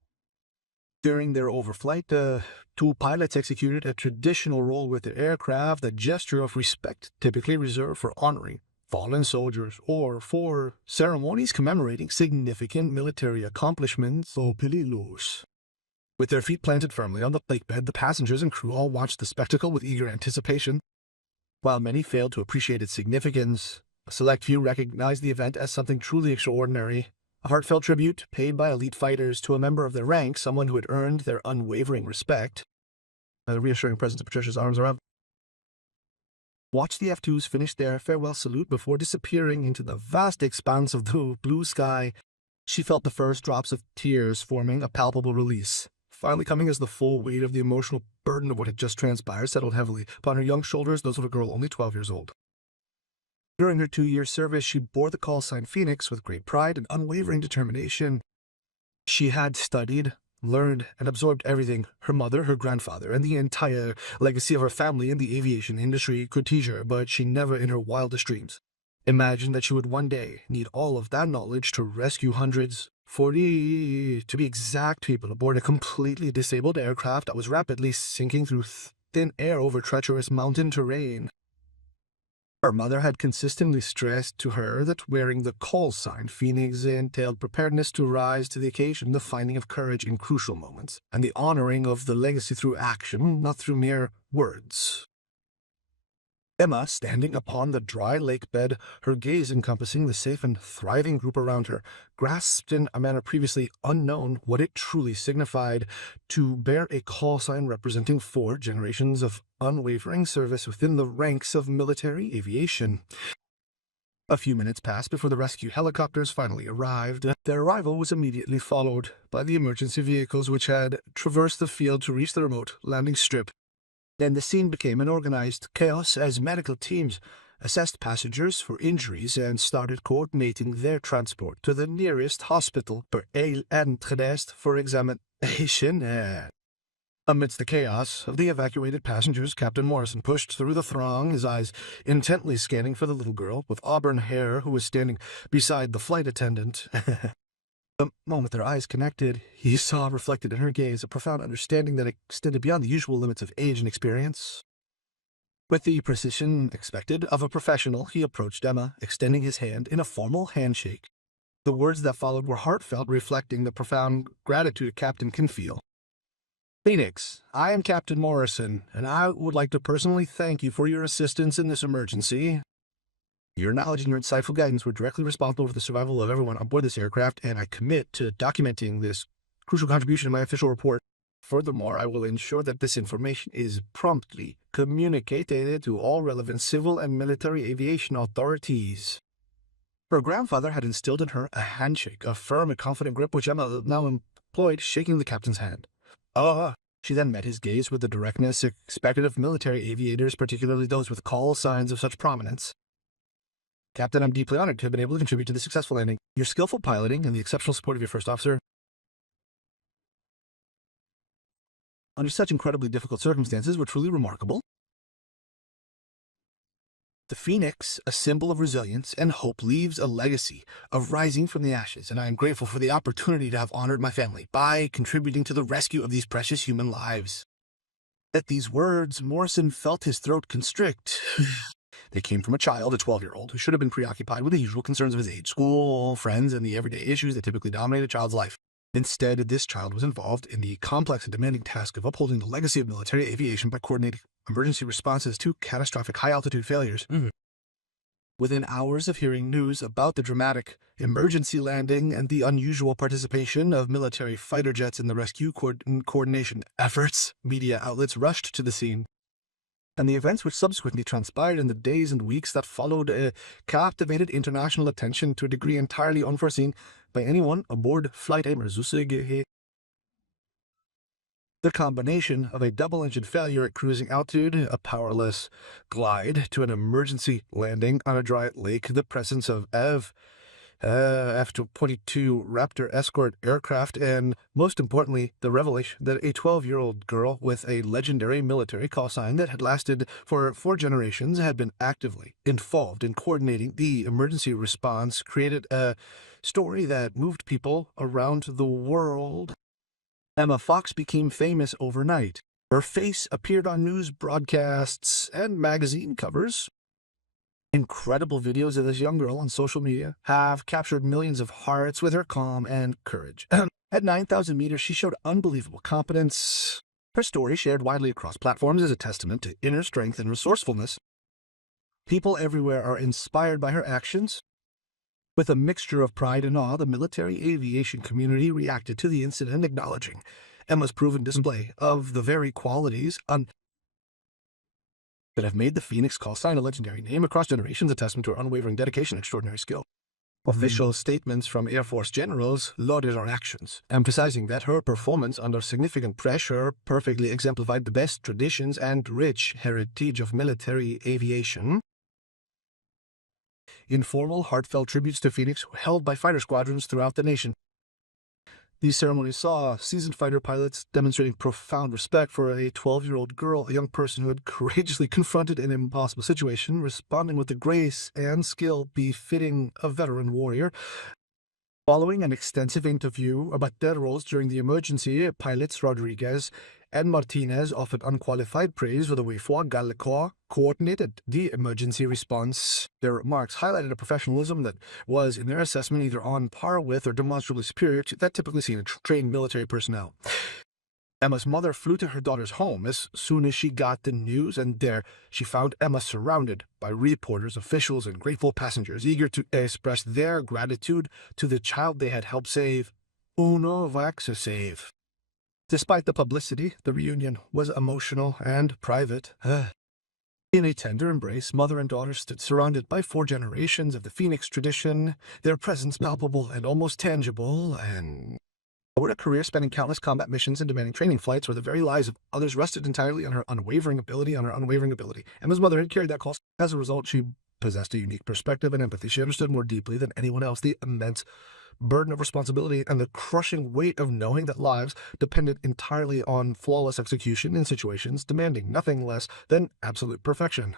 During their overflight, two pilots executed a traditional role with their aircraft, a gesture of respect typically reserved for honoring fallen soldiers or for ceremonies commemorating significant military accomplishments. With their feet planted firmly on the lake bed, the passengers and crew all watched the spectacle with eager anticipation. While many failed to appreciate its significance, a select few recognized the event as something truly extraordinary. A heartfelt tribute paid by elite fighters to a member of their rank, someone who had earned their unwavering respect. A reassuring presence of Patricia's arms around. Watch the F-2s finish their farewell salute before disappearing into the vast expanse of the blue sky. She felt the first drops of tears forming a palpable release, finally coming as the full weight of the emotional burden of what had just transpired settled heavily upon her young shoulders, those of a girl only 12 years old. During her 2-year service, she bore the call sign Phoenix with great pride and unwavering determination. She had studied, learned, and absorbed everything her mother, her grandfather, and the entire legacy of her family in the aviation industry could teach her, but she never in her wildest dreams imagined that she would one day need all of that knowledge to rescue hundreds, 40 to be exact, people aboard a completely disabled aircraft that was rapidly sinking through thin air over treacherous mountain terrain. Her mother had consistently stressed to her that wearing the call sign Phoenix entailed preparedness to rise to the occasion, the finding of courage in crucial moments, and the honoring of the legacy through action, not through mere words. Emma, standing upon the dry lake bed, her gaze encompassing the safe and thriving group around her, grasped in a manner previously unknown what it truly signified to bear a call sign representing 4 generations of unwavering service within the ranks of military aviation. A few minutes passed before the rescue helicopters finally arrived. Their arrival was immediately followed by the emergency vehicles which had traversed the field to reach the remote landing strip. Then the scene became an organized chaos as medical teams assessed passengers for injuries and started coordinating their transport to the nearest hospital per and for examination. Amidst the chaos of the evacuated passengers, Captain Morrison pushed through the throng, his eyes intently scanning for the little girl with auburn hair who was standing beside the flight attendant. The moment their eyes connected, he saw reflected in her gaze a profound understanding that extended beyond the usual limits of age and experience. With the precision expected of a professional, he approached Emma, extending his hand in a formal handshake. The words that followed were heartfelt, reflecting the profound gratitude a captain can feel. "Phoenix, I am Captain Morrison, and I would like to personally thank you for your assistance in this emergency. Your knowledge and your insightful guidance were directly responsible for the survival of everyone on board this aircraft, and I commit to documenting this crucial contribution in my official report. Furthermore, I will ensure that this information is promptly communicated to all relevant civil and military aviation authorities." Her grandfather had instilled in her a handshake, a firm and confident grip which Emma now employed, shaking the captain's hand. "Ah!" She then met his gaze with the directness expected of military aviators, particularly those with call signs of such prominence. "Captain, I'm deeply honored to have been able to contribute to the successful landing. Your skillful piloting and the exceptional support of your first officer under such incredibly difficult circumstances were truly remarkable." The phoenix, a symbol of resilience and hope, leaves a legacy of rising from the ashes, and I am grateful for the opportunity to have honored my family by contributing to the rescue of these precious human lives. At these words, Morrison felt his throat constrict. They came from a child, a 12-year-old, who should have been preoccupied with the usual concerns of his age, school, friends, and the everyday issues that typically dominate a child's life. Instead, this child was involved in the complex and demanding task of upholding the legacy of military aviation by coordinating emergency responses to catastrophic high-altitude failures. Within hours of hearing news about the dramatic emergency landing and the unusual participation of military fighter jets in the rescue coordination efforts, media outlets rushed to the scene. And the events which subsequently transpired in the days and weeks that followed captivated international attention to a degree entirely unforeseen by anyone aboard Flight Emergency. The combination of a double-engine failure at cruising altitude, a powerless glide to an emergency landing on a dry lake, the presence of F-22 Raptor escort aircraft, and, most importantly, the revelation that a 12-year-old girl with a legendary military call sign that had lasted for 4 generations had been actively involved in coordinating the emergency response created a story that moved people around the world. Emma Fox became famous overnight. Her face appeared on news broadcasts and magazine covers. Incredible videos of this young girl on social media have captured millions of hearts with her calm and courage. At 9,000 meters, she showed unbelievable competence. Her story, shared widely across platforms, is a testament to inner strength and resourcefulness. People everywhere are inspired by her actions. With a mixture of pride and awe, the military aviation community reacted to the incident, acknowledging Emma's proven display of the very qualities that have made the Phoenix call sign a legendary name across generations, a testament to her unwavering dedication and extraordinary skill. Official statements from Air Force generals lauded her actions, emphasizing that her performance under significant pressure perfectly exemplified the best traditions and rich heritage of military aviation. Informal, heartfelt tributes to Phoenix were held by fighter squadrons throughout the nation. These ceremonies saw seasoned fighter pilots demonstrating profound respect for a 12-year-old girl, a young person who had courageously confronted an impossible situation, responding with the grace and skill befitting a veteran warrior. Following an extensive interview about their roles during the emergency, pilots Rodriguez and Martinez offered unqualified praise for the way Gallicourt coordinated the emergency response. Their remarks highlighted a professionalism that was, in their assessment, either on par with or demonstrably superior to that typically seen in trained military personnel. Emma's mother flew to her daughter's home as soon as she got the news, and there she found Emma surrounded by reporters, officials, and grateful passengers, eager to express their gratitude to the child they had helped save. Save. Despite the publicity, the reunion was emotional and private. In a tender embrace, mother and daughter stood surrounded by 4 generations of the Phoenix tradition, their presence palpable and almost tangible, and over a career spanning countless combat missions and demanding training flights where the very lives of others rested entirely on her unwavering ability. Emma's mother had carried that cross. As a result, she possessed a unique perspective and empathy. She understood more deeply than anyone else the immense burden of responsibility and the crushing weight of knowing that lives depended entirely on flawless execution in situations demanding nothing less than absolute perfection.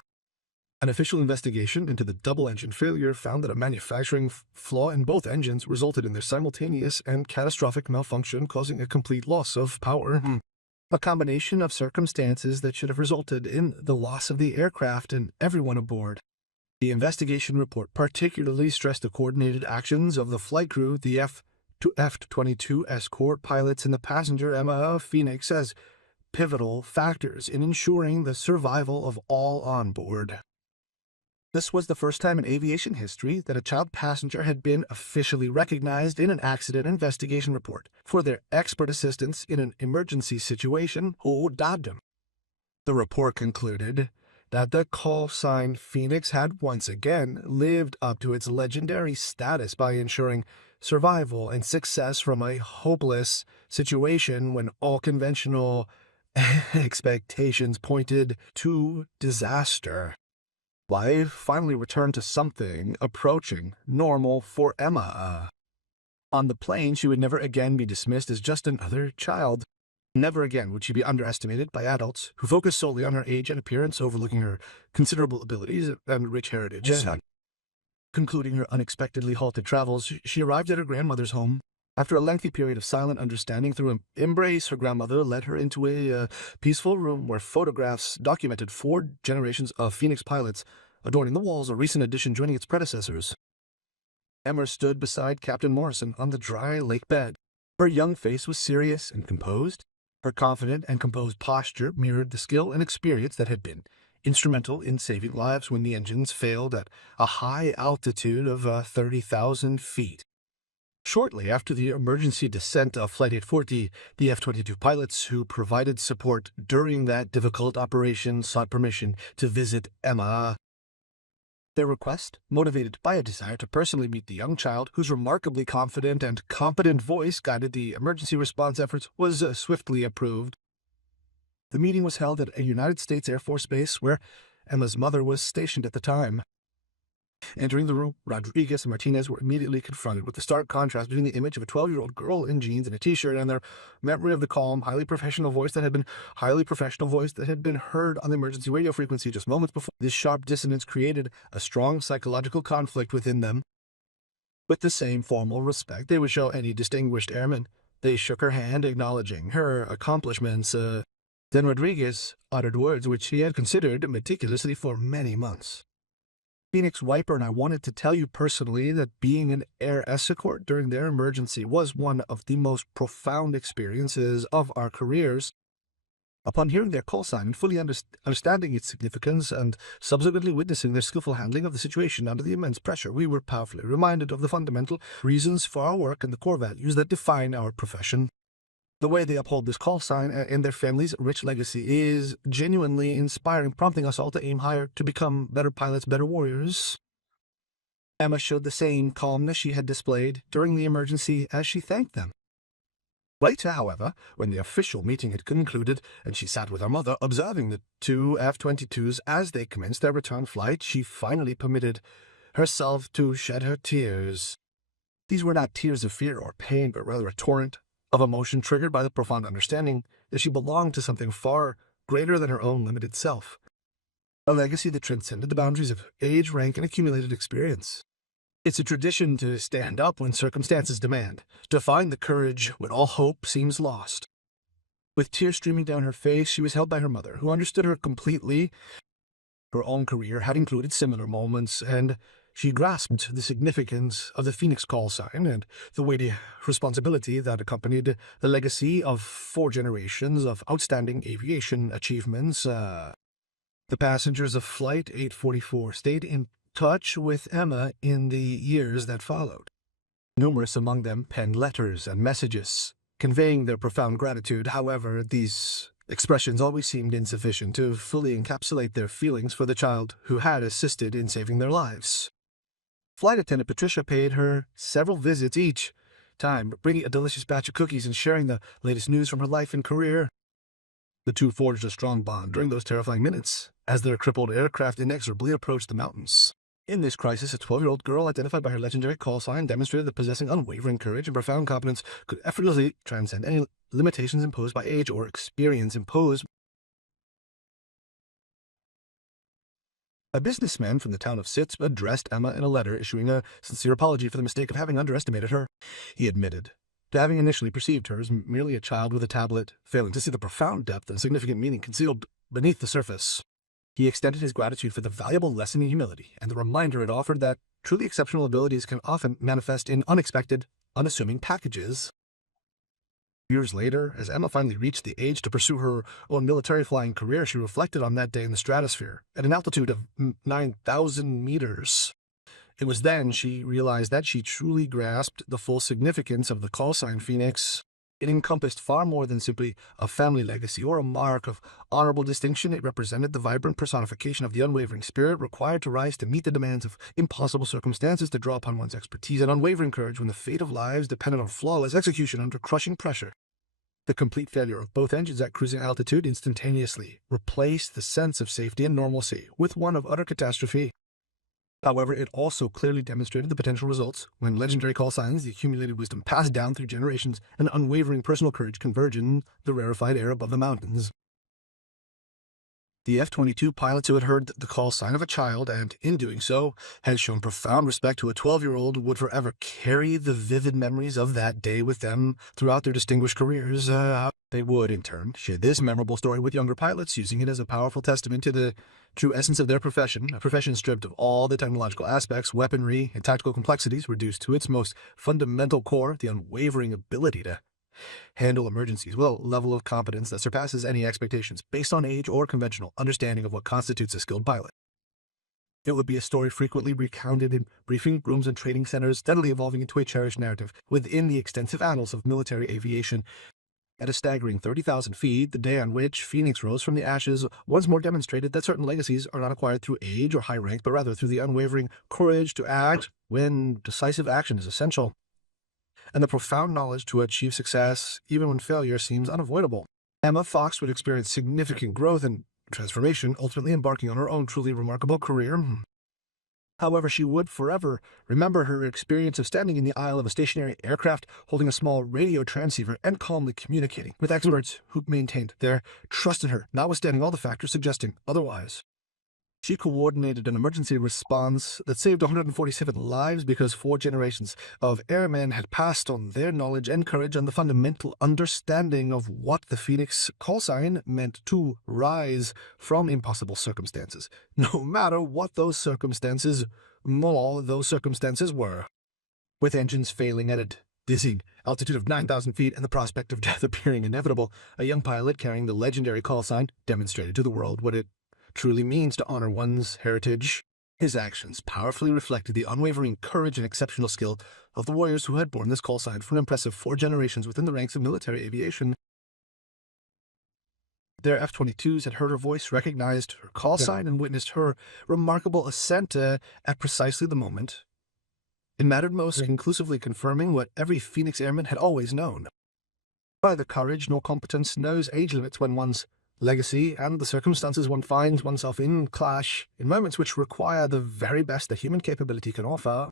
An official investigation into the double-engine failure found that a manufacturing flaw in both engines resulted in their simultaneous and catastrophic malfunction, causing a complete loss of power. A combination of circumstances that should have resulted in the loss of the aircraft and everyone aboard. The investigation report particularly stressed the coordinated actions of the flight crew, the F-22 escort pilots, and the passenger Emma Phoenix as pivotal factors in ensuring the survival of all on board. This was the first time in aviation history that a child passenger had been officially recognized in an accident investigation report for their expert assistance in an emergency situation. The report concluded that the call sign Phoenix had once again lived up to its legendary status by ensuring survival and success from a hopeless situation when all conventional expectations pointed to disaster. Life finally returned to something approaching normal for Emma. On the plane, she would never again be dismissed as just another child. Never again would she be underestimated by adults who focused solely on her age and appearance, overlooking her considerable abilities and rich heritage. Concluding her unexpectedly halted travels, she arrived at her grandmother's home. After a lengthy period of silent understanding through an embrace, her grandmother led her into a peaceful room where photographs documented 4 generations of Phoenix pilots, adorning the walls, a recent addition joining its predecessors. Emma stood beside Captain Morrison on the dry lake bed. Her young face was serious and composed. Her confident and composed posture mirrored the skill and experience that had been instrumental in saving lives when the engines failed at a high altitude of 30,000 feet. Shortly after the emergency descent of Flight 840, the F-22 pilots who provided support during that difficult operation sought permission to visit Emma. Their request, motivated by a desire to personally meet the young child whose remarkably confident and competent voice guided the emergency response efforts, was swiftly approved. The meeting was held at a United States Air Force base where Emma's mother was stationed at the time. Entering the room, Rodriguez and Martinez were immediately confronted with the stark contrast between the image of a 12-year-old girl in jeans and a t-shirt and their memory of the calm, highly professional voice that had been heard on the emergency radio frequency just moments before. This sharp dissonance created a strong psychological conflict within them. With the same formal respect they would show any distinguished airman, they shook her hand, acknowledging her accomplishments. Then Rodriguez uttered words which he had considered meticulously for many months. Phoenix Wiper and I wanted to tell you personally that being an air escort during their emergency was one of the most profound experiences of our careers. Upon hearing their call sign and fully understanding its significance and subsequently witnessing their skillful handling of the situation under the immense pressure, we were powerfully reminded of the fundamental reasons for our work and the core values that define our profession. The way they uphold this call sign and their family's rich legacy is genuinely inspiring, prompting us all to aim higher, to become better pilots, better warriors. Emma showed the same calmness she had displayed during the emergency as she thanked them. Later, however, when the official meeting had concluded and she sat with her mother observing the 2 F-22s as they commenced their return flight, she finally permitted herself to shed her tears. These were not tears of fear or pain, but rather a torrent of emotion triggered by the profound understanding that she belonged to something far greater than her own limited self, a legacy that transcended the boundaries of age, rank, and accumulated experience. It's a tradition to stand up when circumstances demand, to find the courage when all hope seems lost. With tears streaming down her face, she was held by her mother, who understood her completely. Her own career had included similar moments, and she grasped the significance of the Phoenix call sign and the weighty responsibility that accompanied the legacy of 4 generations of outstanding aviation achievements. The passengers of Flight 844 stayed in touch with Emma in the years that followed. Numerous among them penned letters and messages, conveying their profound gratitude. However, these expressions always seemed insufficient to fully encapsulate their feelings for the child who had assisted in saving their lives. Flight attendant Patricia paid her several visits each time, bringing a delicious batch of cookies and sharing the latest news from her life and career. The two forged a strong bond during those terrifying minutes as their crippled aircraft inexorably approached the mountains. In this crisis, a 12-year-old girl identified by her legendary call sign demonstrated that possessing unwavering courage and profound competence could effortlessly transcend any limitations imposed by age or experience imposed. A businessman from the town of Sitz addressed Emma in a letter issuing a sincere apology for the mistake of having underestimated her. He admitted to having initially perceived her as merely a child with a tablet, failing to see the profound depth and significant meaning concealed beneath the surface. He extended his gratitude for the valuable lesson in humility and the reminder it offered that truly exceptional abilities can often manifest in unexpected, unassuming packages. Years later, as Emma finally reached the age to pursue her own military flying career, she reflected on that day in the stratosphere at an altitude of 9,000 meters. It was then she realized that she truly grasped the full significance of the call sign Phoenix. It encompassed far more than simply a family legacy or a mark of honorable distinction. It represented the vibrant personification of the unwavering spirit required to rise to meet the demands of impossible circumstances, to draw upon one's expertise and unwavering courage when the fate of lives depended on flawless execution under crushing pressure. The complete failure of both engines at cruising altitude instantaneously replaced the sense of safety and normalcy with one of utter catastrophe. However, it also clearly demonstrated the potential results when legendary call signs, the accumulated wisdom passed down through generations, and unwavering personal courage converge in the rarefied air above the mountains. The F-22 pilots who had heard the call sign of a child and, in doing so, had shown profound respect to a 12-year-old would forever carry the vivid memories of that day with them throughout their distinguished careers. They would, in turn, share this memorable story with younger pilots, using it as a powerful testament to the true essence of their profession, a profession stripped of all the technological aspects, weaponry, and tactical complexities, reduced to its most fundamental core, the unwavering ability to handle emergencies with a level of competence that surpasses any expectations based on age or conventional understanding of what constitutes a skilled pilot. It would be a story frequently recounted in briefing rooms and training centers, steadily evolving into a cherished narrative within the extensive annals of military aviation. At a staggering 30,000 feet, the day on which Phoenix rose from the ashes once more demonstrated that certain legacies are not acquired through age or high rank, but rather through the unwavering courage to act when decisive action is essential, and the profound knowledge to achieve success even when failure seems unavoidable. Emma Fox would experience significant growth and transformation, ultimately embarking on her own truly remarkable career. However, she would forever remember her experience of standing in the aisle of a stationary aircraft, holding a small radio transceiver and calmly communicating with experts who maintained their trust in her, notwithstanding all the factors suggesting otherwise. She coordinated an emergency response that saved 147 lives because 4 generations of airmen had passed on their knowledge and courage and the fundamental understanding of what the Phoenix call sign meant to rise from impossible circumstances, no matter what those circumstances were. With engines failing at a dizzying altitude of 9,000 feet and the prospect of death appearing inevitable, a young pilot carrying the legendary call sign demonstrated to the world what it truly means to honor one's heritage. His actions powerfully reflected the unwavering courage and exceptional skill of the warriors who had borne this call sign for an impressive 4 generations within the ranks of military aviation. Their F-22s had heard her voice, recognized her call sign, and witnessed her remarkable ascent at precisely the moment it mattered most, conclusively confirming what every Phoenix airman had always known. Neither courage nor competence knows age limits when one's legacy and the circumstances one finds oneself in clash in moments which require the very best that human capability can offer.